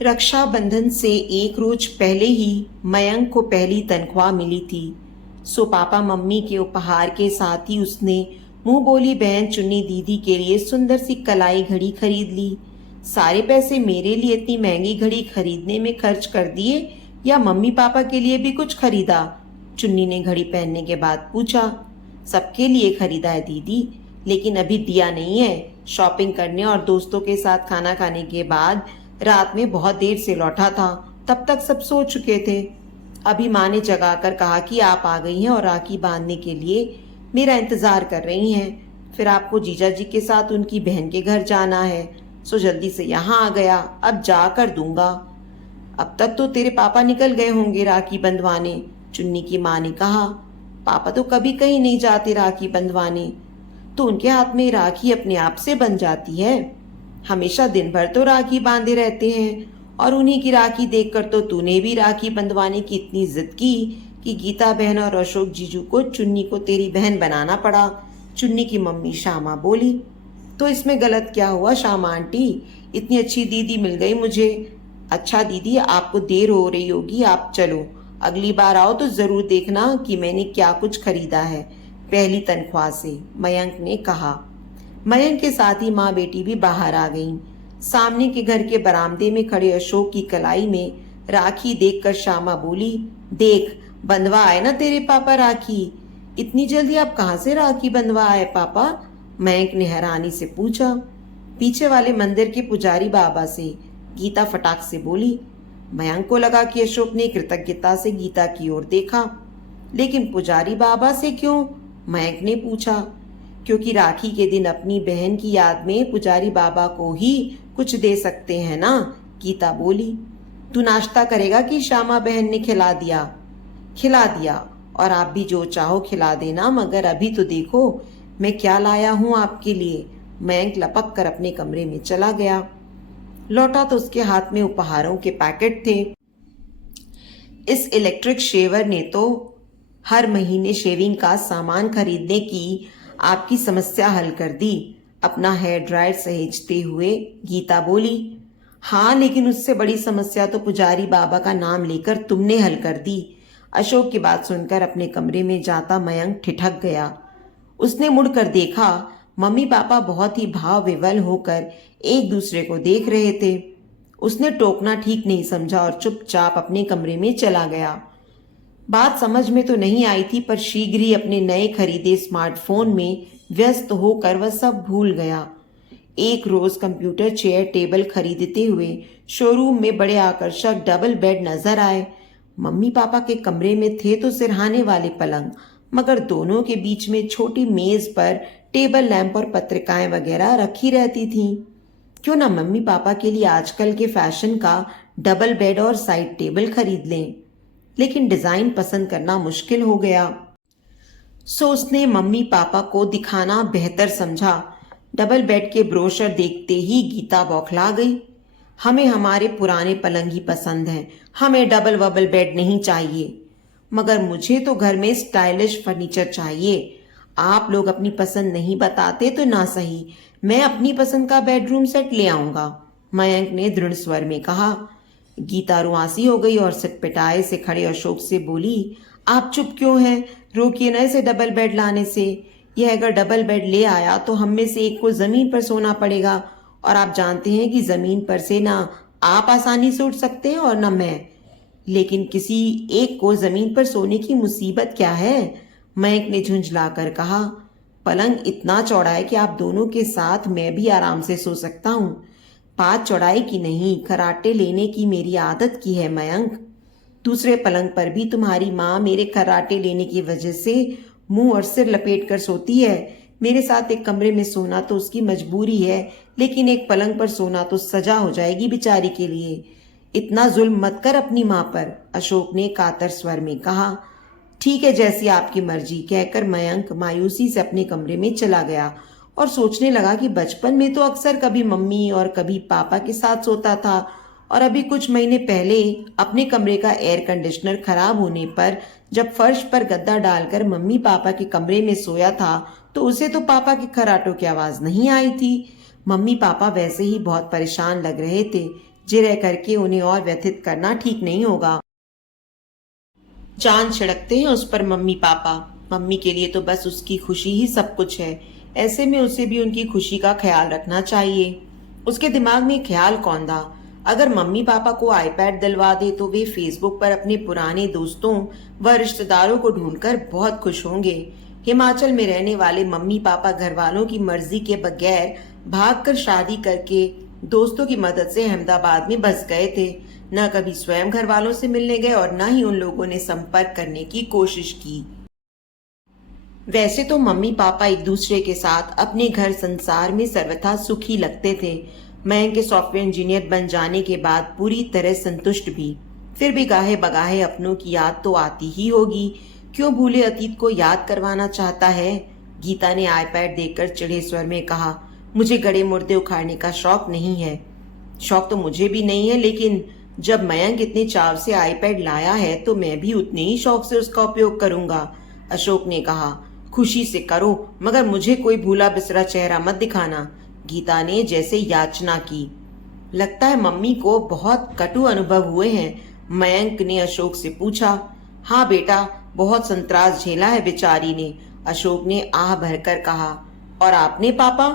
रक्षाबंधन से एक रोज पहले ही मयंक को पहली तनख्वाह मिली थी। सो पापा मम्मी के उपहार के साथ ही उसने मुंह बोली बहन चुन्नी दीदी के लिए सुंदर सी कलाई घड़ी खरीद ली। सारे पैसे मेरे लिए इतनी महंगी घड़ी खरीदने में खर्च कर दिए या मम्मी पापा के लिए भी कुछ खरीदा? चुन्नी ने घड़ी पहनने के बाद पूछा। सबके लिए खरीदा है दीदी, लेकिन अभी दिया नहीं है। शॉपिंग करने और दोस्तों के साथ खाना खाने के बाद रात में बहुत देर से लौटा था, तब तक सब सो चुके थे। अभी माँ ने जगाकर कहा कि आप आ गई हैं और राखी बांधने के लिए मेरा इंतजार कर रही हैं। फिर आपको जीजा जी के साथ उनकी बहन के घर जाना है, सो जल्दी से यहाँ आ गया। अब जा कर दूंगा। अब तक तो तेरे पापा निकल गए होंगे राखी बंधवाने, चुन्नी की माँ ने कहा। पापा तो कभी कहीं नहीं जाते राखी बंधवाने, तो उनके हाथ में राखी अपने आप से बन जाती है। हमेशा दिन भर तो राखी बांधे रहते हैं, और उन्हीं की राखी देखकर तो तूने भी राखी बंधवाने की इतनी जिद की कि गीता बहन और अशोक जीजू को चुन्नी को तेरी बहन बनाना पड़ा। चुन्नी की मम्मी श्यामा बोली। तो इसमें गलत क्या हुआ श्यामा आंटी? इतनी अच्छी दीदी मिल गई मुझे। अच्छा दीदी, आपको देर हो रही होगी, आप चलो। अगली बार आओ तो जरूर देखना कि मैंने क्या कुछ खरीदा है पहली तनख्वाह से, मयंक ने कहा। मयंक के साथ ही माँ बेटी भी बाहर आ गईं। सामने के घर के बरामदे में खड़े अशोक की कलाई में राखी देखकर श्यामा बोली, देख बंधवा आए ना तेरे पापा राखी। इतनी जल्दी आप कहाँ से राखी बंधवा आए पापा? मयंक ने हैरानी से पूछा। पीछे वाले मंदिर के पुजारी बाबा से, गीता फटाक से बोली। मयंक को लगा कि अशोक ने कृतज्ञता से गीता की ओर देखा। लेकिन पुजारी बाबा से क्यों? मयंक ने पूछा। क्योंकि राखी के दिन अपनी बहन की याद में पुजारी बाबा को ही कुछ दे सकते हैं ना, गीता बोली। तू नाश्ता करेगा कि श्यामा बहन ने खिला दिया? खिला दिया, और आप भी जो चाहो खिला देना, मगर अभी तो देखो मैं क्या लाया हूँ आपके लिए। मयंक लपक कर अपने कमरे में चला गया। लौटा तो उसके हाथ में उपहारों के पैकेट थे। इस इलेक्ट्रिक शेवर ने तो हर महीने शेविंग का सामान खरीदने की आपकी समस्या हल कर दी, अपना हेयर ड्रायर सहेजते हुए गीता बोली। हाँ, लेकिन उससे बड़ी समस्या तो पुजारी बाबा का नाम लेकर तुमने हल कर दी। अशोक की बात सुनकर अपने कमरे में जाता मयंक ठिठक गया। उसने मुड़कर देखा, मम्मी पापा बहुत ही भाव विवल होकर एक दूसरे को देख रहे थे। उसने टोकना ठीक नहीं समझा और चुपचाप अपने कमरे में चला गया। बात समझ में तो नहीं आई थी, पर शीघ्र ही अपने नए खरीदे स्मार्टफोन में व्यस्त होकर वह सब भूल गया। एक रोज कंप्यूटर चेयर टेबल खरीदते हुए शोरूम में बड़े आकर्षक डबल बेड नजर आए। मम्मी पापा के कमरे में थे तो सिरहाने वाले पलंग, मगर दोनों के बीच में छोटी मेज पर टेबल लैंप और पत्रिकाएं वगैरह रखी रहती थीं। क्यों ना मम्मी पापा के लिए आजकल के फैशन का डबल बेड और साइड टेबल खरीद लें। लेकिन डिजाइन पसंद करना मुश्किल हो गया, सो उसने मम्मी पापा को दिखाना बेहतर समझा। डबल बेड के ब्रोशर देखते ही गीता बौखला गई। हमें हमारे पुराने पलंग ही पसंद हैं, हमें डबल वबल बेड नहीं चाहिए। मगर मुझे तो घर में स्टाइलिश फर्नीचर चाहिए। आप लोग अपनी पसंद नहीं बताते तो ना सही, मैं अपनी पसंद का बेडरूम सेट ले आऊंगा, मयंक ने दृढ़ स्वर में कहा। गीता रुआसी हो गई और सिटपिटाए से खड़े अशोक से बोली, आप चुप क्यों हैं? रोकिए ना इसे डबल बेड लाने से। यह अगर डबल बेड ले आया तो हम में से एक को जमीन पर सोना पड़ेगा, और आप जानते हैं कि जमीन पर से ना आप आसानी से उठ सकते हैं और ना मैं। लेकिन किसी एक को जमीन पर सोने की मुसीबत क्या है? मयंक ने झुंझलाकर कहा। पलंग इतना चौड़ा है कि आप दोनों के साथ मैं भी आराम से सो सकता हूँ। बात चौड़ाई की नहीं, खर्राटे लेने की मेरी आदत की है मयंक। दूसरे पलंग पर भी तुम्हारी माँ मेरे खर्राटे लेने की वजह से मुंह और सिर लपेट कर सोती है। मेरे साथ एक कमरे में सोना तो उसकी मजबूरी है, लेकिन एक पलंग पर सोना तो सजा हो जाएगी बेचारी के लिए। इतना जुल्म मत कर अपनी माँ पर, अशोक ने कातर स्वर में कहा। ठीक है, जैसी आपकी मर्जी, कहकर मयंक मायूसी से अपने कमरे में चला गया और सोचने लगा कि बचपन में तो अक्सर कभी मम्मी और कभी पापा के साथ सोता था, और अभी कुछ महीने पहले अपने कमरे का एयर कंडीशनर खराब होने पर जब फर्श पर गद्दा डालकर मम्मी पापा के कमरे में सोया था तो उसे तो पापा के खर्राटों की आवाज नहीं आई थी। मम्मी पापा वैसे ही बहुत परेशान लग रहे थे। जिरह करके उन्हें और व्यथित करना ठीक नहीं होगा। चांद छिड़कते हैं उस पर मम्मी पापा। मम्मी के लिए तो बस उसकी खुशी ही सब कुछ है। ऐसे में उसे भी उनकी खुशी का ख्याल रखना चाहिए। उसके दिमाग में ख्याल कौन था? अगर मम्मी पापा को आईपैड दिलवा दे तो वे फेसबुक पर अपने पुराने दोस्तों व रिश्तेदारों को ढूंढकर बहुत खुश होंगे। हिमाचल में रहने वाले मम्मी पापा घर वालों की मर्जी के बगैर भागकर शादी करके दोस्तों की मदद से अहमदाबाद में बस गए थे। न कभी स्वयं घर वालों से मिलने गए और न ही उन लोगों ने संपर्क करने की कोशिश की। वैसे तो मम्मी पापा एक दूसरे के साथ अपने घर संसार में सर्वथा सुखी लगते थे। मैं के सॉफ्टवेयर इंजीनियर बन जाने के बाद पूरी तरह संतुष्ट भी। फिर भी गाहे बगाहे अपनों की याद तो आती ही होगी। क्यों भूले अतीत को याद करवाना चाहता है? गीता ने आईपैड देखकर चिढ़े स्वर में कहा, मुझे गड़े मुर्दे उखाड़ने का शौक नहीं है। शौक तो मुझे भी नहीं है, लेकिन जब मयंक इतने चाव से आईपैड लाया है तो मैं भी उतने ही शौक से उसका उपयोग करूंगा, अशोक ने कहा। खुशी से करो, मगर मुझे कोई भूला बिसरा चेहरा मत दिखाना, गीता ने जैसे याचना की। लगता है मम्मी को बहुत कटु अनुभव हुए हैं, मयंक ने अशोक से पूछा। हाँ बेटा, बहुत संतरास झेला है बेचारी ने, अशोक ने आह भरकर कहा। और आपने पापा?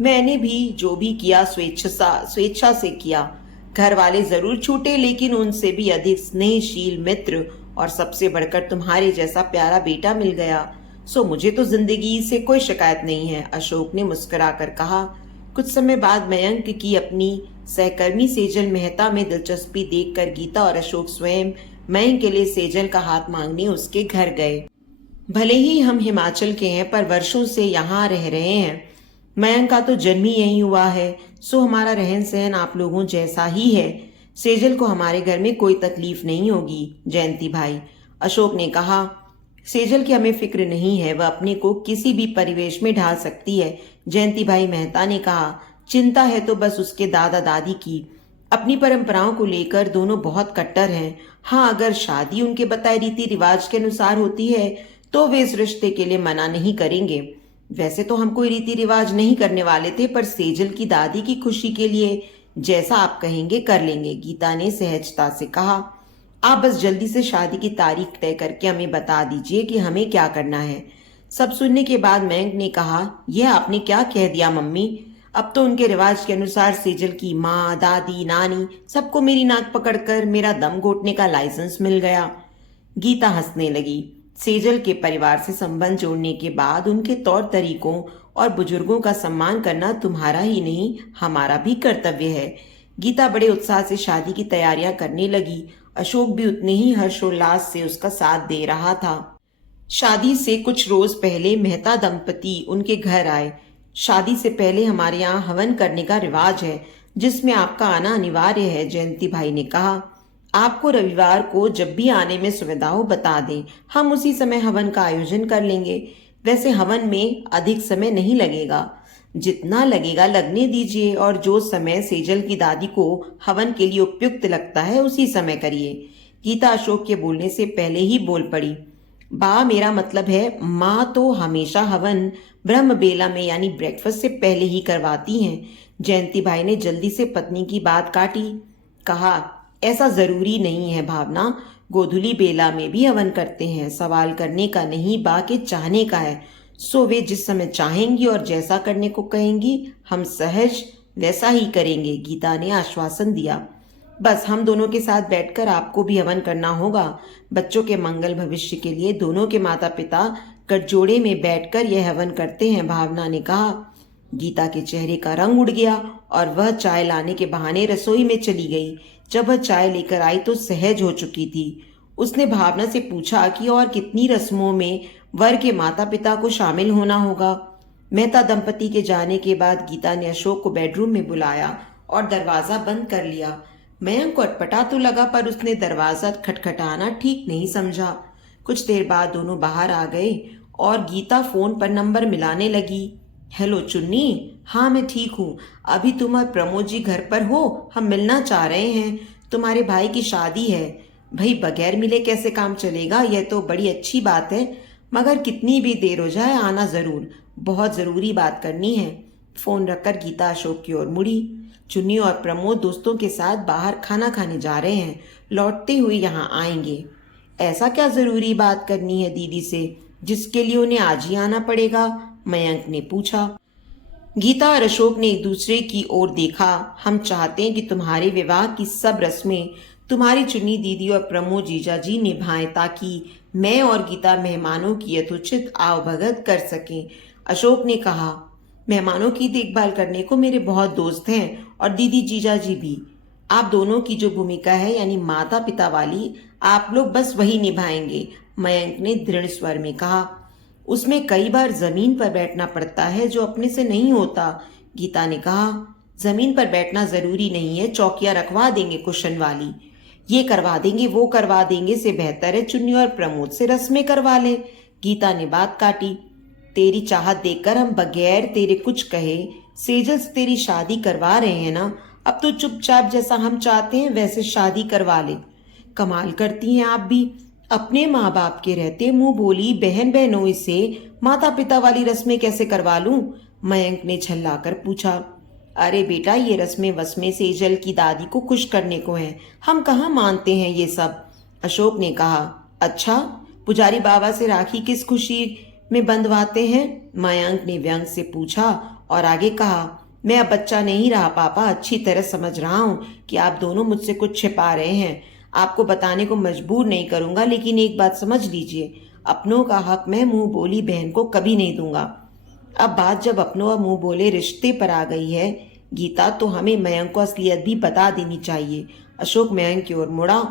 मैंने भी जो भी किया स्वेच्छा से किया। घर वाले जरूर छूटे, लेकिन उनसे भी अधिक स्नेहशील मित्र और सबसे बढ़कर तुम्हारे जैसा प्यारा बेटा मिल गया। सो मुझे तो जिंदगी से कोई शिकायत नहीं है, अशोक ने मुस्कुराकर कहा। कुछ समय बाद मयंक की अपनी सहकर्मी सेजल मेहता में दिलचस्पी देखकर गीता और अशोक स्वयं मयंक के लिए सेजल का हाथ मांगने उसके घर गए। भले ही हम हिमाचल के हैं, पर वर्षों से यहाँ रह रहे हैं। मयंक का तो जन्म ही यहीं हुआ है, सो हमारा रहन सहन आप लोगों जैसा ही है। सेजल को हमारे घर में कोई तकलीफ नहीं होगी जयंती भाई, अशोक ने कहा। सेजल की हमें फिक्र नहीं है, वह अपने को किसी भी परिवेश में ढाल सकती है, जयंती भाई मेहता ने कहा। चिंता है तो बस उसके दादा दादी की। अपनी परंपराओं को लेकर दोनों बहुत कट्टर हैं। हाँ, अगर शादी उनके बताए रीति रिवाज के अनुसार होती है तो वे इस रिश्ते के लिए मना नहीं करेंगे। वैसे तो हम कोई रीति रिवाज नहीं करने वाले थे, पर सेजल की दादी की खुशी के लिए जैसा आप कहेंगे कर लेंगे, गीता ने सहजता से कहा। आप बस जल्दी से शादी की तारीख तय करके हमें बता दीजिए कि हमें क्या करना है। सब सुनने के बाद मयंक ने कहा, यह आपने क्या कह दिया मम्मी? अब तो उनके रिवाज के अनुसार सेजल की माँ, दादी, नानी सबको मेरी नाक पकड़कर मेरा दम घोटने का लाइसेंस मिल गया। गीता हंसने लगी। सेजल के परिवार से संबंध जोड़ने के बाद उनके तौर तरीकों और बुजुर्गों का सम्मान करना तुम्हारा ही नहीं, हमारा भी कर्तव्य है। गीता बड़े उत्साह से शादी की तैयारियां करने लगी। अशोक भी उतने ही हर्षोल्लास से उसका साथ दे रहा था। शादी से कुछ रोज पहले मेहता दंपति उनके घर आए। शादी से पहले हमारे यहाँ हवन करने का रिवाज है, जिसमें आपका आना अनिवार्य है, जयंती भाई ने कहा। आपको रविवार को जब भी आने में सुविधा हो बता दें, हम उसी समय हवन का आयोजन कर लेंगे। वैसे हवन में अधिक समय नहीं लगेगा, जितना लगेगा लगने दीजिए, और जो समय सेजल की दादी को हवन के लिए उपयुक्त लगता है उसी समय करिए। गीता अशोक के बोलने से पहले ही बोल पड़ी। बा, मेरा मतलब है माँ तो हमेशा हवन ब्रह्म बेला में यानी ब्रेकफास्ट से पहले ही करवाती हैं। जयंती भाई ने जल्दी से पत्नी की बात काटी। कहा, ऐसा जरूरी नहीं है भावना, गोधुली बेला में भी हवन करते हैं। सवाल करने का नहीं, बा के चाहने का है। सो वे जिस समय चाहेंगी और जैसा करने को कहेंगी हम सहज वैसा ही करेंगे, गीता ने आश्वासन दिया। बस हम दोनों के साथ बैठकर आपको भी हवन करना होगा। बच्चों के मंगल भविष्य के लिए दोनों के माता पिता गठजोड़े में बैठकर यह हवन करते हैं, भावना ने कहा। गीता के चेहरे का रंग उड़ गया और वह चाय लाने के बहाने रसोई में चली गई। जब वह चाय लेकर आई तो सहज हो चुकी थी। उसने भावना से पूछा कि और कितनी रस्मों में वर के माता पिता को शामिल होना होगा। मेहता दंपति के जाने के बाद गीता ने अशोक को बेडरूम में बुलाया और दरवाजा बंद कर लिया। मयंक को अटपटा तो लगा, पर उसने दरवाजा खटखटाना ठीक नहीं समझा। कुछ देर बाद दोनों बाहर आ गए और गीता फोन पर नंबर मिलाने लगी। हेलो चुन्नी, हाँ मैं ठीक हूँ। अभी तुम और प्रमोद जी घर पर हो? हम मिलना चाह रहे हैं। तुम्हारे भाई की शादी है। भाई बगैर मिले कैसे काम चलेगा? यह तो बड़ी अच्छी बात है, मगर कितनी भी देर हो जाए आना जरूर, बहुत जरूरी बात करनी है। फोन रखकर गीता अशोक की ओर मुड़ी। चुन्नी और प्रमोद दोस्तों के साथ बाहर खाना खाने जा रहे हैं, लौटते हुए यहाँ आएंगे। ऐसा क्या जरूरी बात करनी है दीदी से जिसके लिए उन्हें आज ही आना पड़ेगा? मयंक ने पूछा। गीता और अशोक ने एक दूसरे की ओर देखा। हम चाहते हैं कि तुम्हारे विवाह की सब रस्में तुम्हारी चुन्नी दीदी और प्रमोद जीजा जी निभाएं, ताकि मैं और गीता मेहमानों की यथोचित आवभगत कर सकें। अशोक ने कहा। मेहमानों की देखभाल करने को मेरे बहुत दोस्त हैं और दीदी जीजा जी भी। आप दोनों की जो भूमिका है यानी माता पिता वाली, आप लोग बस वही निभाएंगे, मयंक ने दृढ़ स्वर में कहा। उसमें कई बार जमीन पर बैठना पड़ता है जो अपने से नहीं होता, गीता ने कहा। जमीन पर बैठना जरूरी नहीं है, चौकियां रखवा देंगे कुशन वाली। ये करवा देंगे वो करवा देंगे से बेहतर है चुन्नी और प्रमोद से रस्में करवा ले, गीता ने बात काटी। तेरी चाहत देखकर हम बगैर तेरे कुछ कहे सेजल से तेरी शादी करवा रहे हैं ना। अब तो चुपचाप जैसा हम चाहते हैं वैसे शादी करवा ले। कमाल करती हैं आप भी, अपने माँ बाप के रहते मुंह बोली बहन बहनोई से माता पिता वाली रस्में कैसे करवा लूं? मयंक ने झल्लाकर पूछा। अरे बेटा, ये रस्में वस्में सेजल की दादी को खुश करने को हैं, हम कहाँ मानते हैं ये सब, अशोक ने कहा। अच्छा, पुजारी बाबा से राखी किस खुशी में बंधवाते हैं? मयंक ने व्यंग से पूछा और आगे कहा। मैं अब बच्चा नहीं रहा पापा, अच्छी तरह समझ रहा हूँ कि आप दोनों मुझसे कुछ छिपा रहे हैं। आपको बताने को मजबूर नहीं करूंगा, लेकिन एक बात समझ लीजिए, अपनों का हक मैं मुंह बोली बहन को कभी नहीं दूंगा। अब बात जब अपनों और मुंह बोले रिश्ते पर आ गई है गीता, तो हमें मयंक को असलियत भी बता देनी चाहिए। अशोक मयंक की ओर मुड़ा।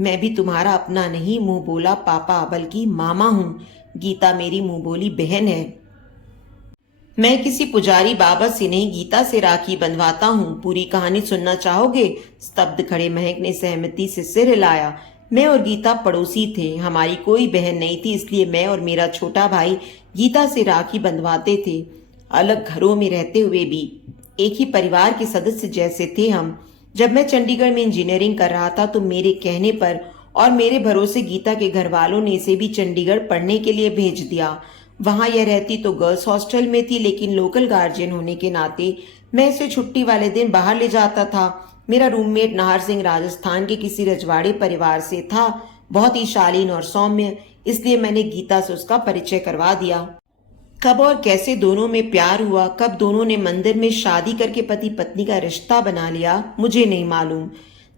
मैं भी तुम्हारा अपना नहीं मुंह बोला पापा, बल्कि मामा हूँ। गीता मेरी मुंह बोली बहन है। मैं किसी पुजारी बाबा से नहीं, गीता से राखी बंधवाता हूँ। पूरी कहानी सुनना चाहोगे? स्तब्ध खड़े महक ने सहमति से सिर हिलाया। मैं और गीता पड़ोसी थे, हमारी कोई बहन नहीं थी, इसलिए मैं और मेरा छोटा भाई गीता से राखी बंधवाते थे। अलग घरों में रहते हुए भी एक ही परिवार के सदस्य जैसे थे हम। जब मैं चंडीगढ़ में इंजीनियरिंग कर रहा था तो मेरे कहने पर और मेरे भरोसे गीता के घर वालों ने इसे भी चंडीगढ़ पढ़ने के लिए भेज दिया। वहां यह रहती तो गर्ल्स हॉस्टल में थी, लेकिन लोकल गार्जियन होने के नाते मैं इसे छुट्टी वाले दिन बाहर ले जाता था। मेरा रूममेट नाहर सिंह राजस्थान के किसी रजवाड़े परिवार से था, बहुत ही शालीन और सौम्य, इसलिए मैंने गीता से उसका परिचय करवा दिया। कब और कैसे दोनों में प्यार हुआ, कब दोनों ने मंदिर में शादी करके पति पत्नी का रिश्ता बना लिया, मुझे नहीं मालूम।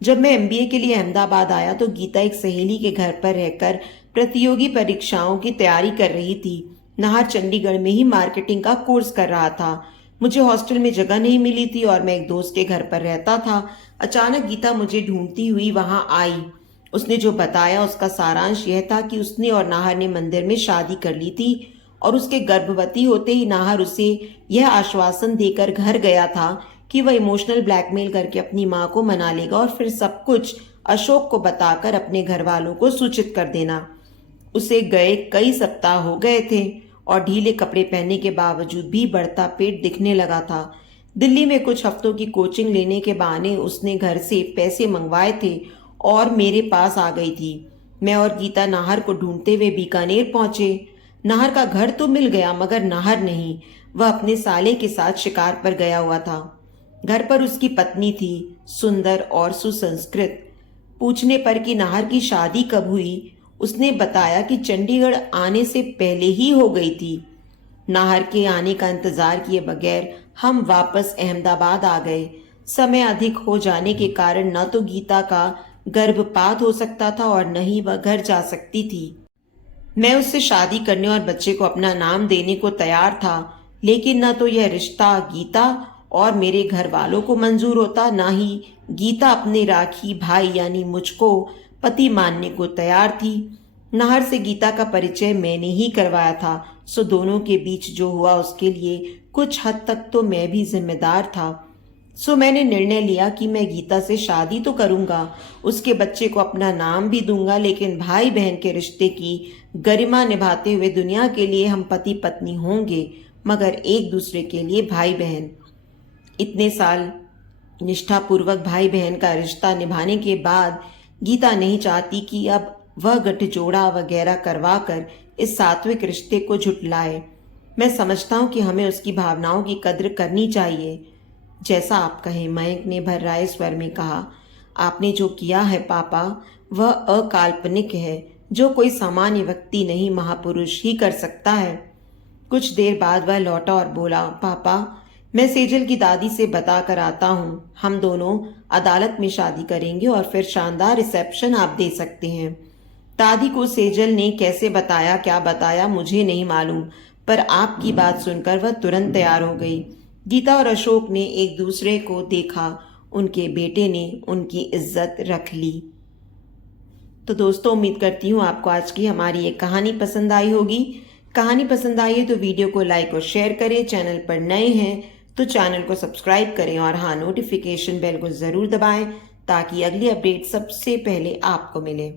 जब मैं एमबीए के लिए अहमदाबाद आया तो गीता एक सहेली के घर पर रहकर प्रतियोगी परीक्षाओं की तैयारी कर रही थी। नाहर चंडीगढ़ में ही मार्केटिंग का कोर्स कर रहा था। मुझे हॉस्टल में जगह नहीं मिली थी और मैं एक दोस्त के घर पर रहता था। अचानक गीता मुझे ढूंढती हुई वहां आई। उसने जो बताया उसका सारांश यह था कि उसने और नाहर ने मंदिर में शादी कर ली थी और उसके गर्भवती होते ही नाहर उसे यह आश्वासन देकर घर गया था कि वह इमोशनल ब्लैकमेल करके अपनी मां को मना लेगा और फिर सब कुछ अशोक को बताकर अपने घर वालों को सूचित कर देना। उसे गए कई सप्ताह हो गए थे और ढीले कपड़े पहनने के बावजूद भी बढ़ता पेट दिखने लगा था। दिल्ली में कुछ हफ्तों की कोचिंग लेने के बहाने उसने घर से पैसे मंगवाए थे और मेरे पास आ गई थी। मैं और गीता नाहर को ढूंढते हुए बीकानेर पहुंचे। नाहर का घर तो मिल गया मगर नाहर नहीं, वह अपने साले के साथ शिकार पर गया हुआ था। घर पर उसकी पत्नी थी, सुंदर और सुसंस्कृत। पूछने पर कि नाहर की शादी कब हुई, उसने बताया कि चंडीगढ़ आने से पहले ही हो गई थी। नाहर के आने का इंतजार किए बगैर हम वापस अहमदाबाद आ गए। समय अधिक हो जाने के कारण न तो गीता का गर्भपात हो सकता था और न ही वह घर जा सकती थी। मैं उससे शादी करने और बच्चे को अपना नाम देने को तैयार था, लेकिन न तो यह रिश्ता गीता और मेरे घर वालों को मंजूर होता, ना ही गीता अपने राखी भाई यानी मुझको पति मानने को तैयार थी। नाहर से गीता का परिचय मैंने ही करवाया था, सो दोनों के बीच जो हुआ उसके लिए कुछ हद तक तो मैं भी जिम्मेदार था। सो मैंने निर्णय लिया कि मैं गीता से शादी तो करूंगा, उसके बच्चे को अपना नाम भी दूंगा, लेकिन भाई बहन के रिश्ते की गरिमा निभाते हुए दुनिया के लिए हम पति पत्नी होंगे, मगर एक दूसरे के लिए भाई बहन। इतने साल निष्ठापूर्वक भाई बहन का रिश्ता निभाने के बाद गीता नहीं चाहती कि अब वह गठजोड़ा वगैरह करवा कर इस सात्विक रिश्ते को झुटलाए। मैं समझता हूँ कि हमें उसकी भावनाओं की कद्र करनी चाहिए। जैसा आप कहें, मयंक ने भर्राए स्वर में कहा। आपने जो किया है पापा, वह अकाल्पनिक है, जो कोई सामान्य व्यक्ति नहीं महापुरुष ही कर सकता है। कुछ देर बाद वह लौटा और बोला, पापा मैं सेजल की दादी से बता कर आता हूँ। हम दोनों अदालत में शादी करेंगे और फिर शानदार रिसेप्शन आप दे सकते हैं। दादी को सेजल ने कैसे बताया, क्या बताया मुझे नहीं मालूम, पर आपकी बात सुनकर वह तुरंत तैयार हो गई। गीता और अशोक ने एक दूसरे को देखा। उनके बेटे ने उनकी इज्जत रख ली। तो दोस्तों, उम्मीद करती हूँ आपको आज की हमारी ये कहानी पसंद आई होगी। कहानी पसंद आई है तो वीडियो को लाइक और शेयर करें। चैनल पर नए हैं तो चैनल को सब्सक्राइब करें और हाँ, नोटिफिकेशन बेल को ज़रूर दबाएं ताकि अगली अपडेट सबसे पहले आपको मिले।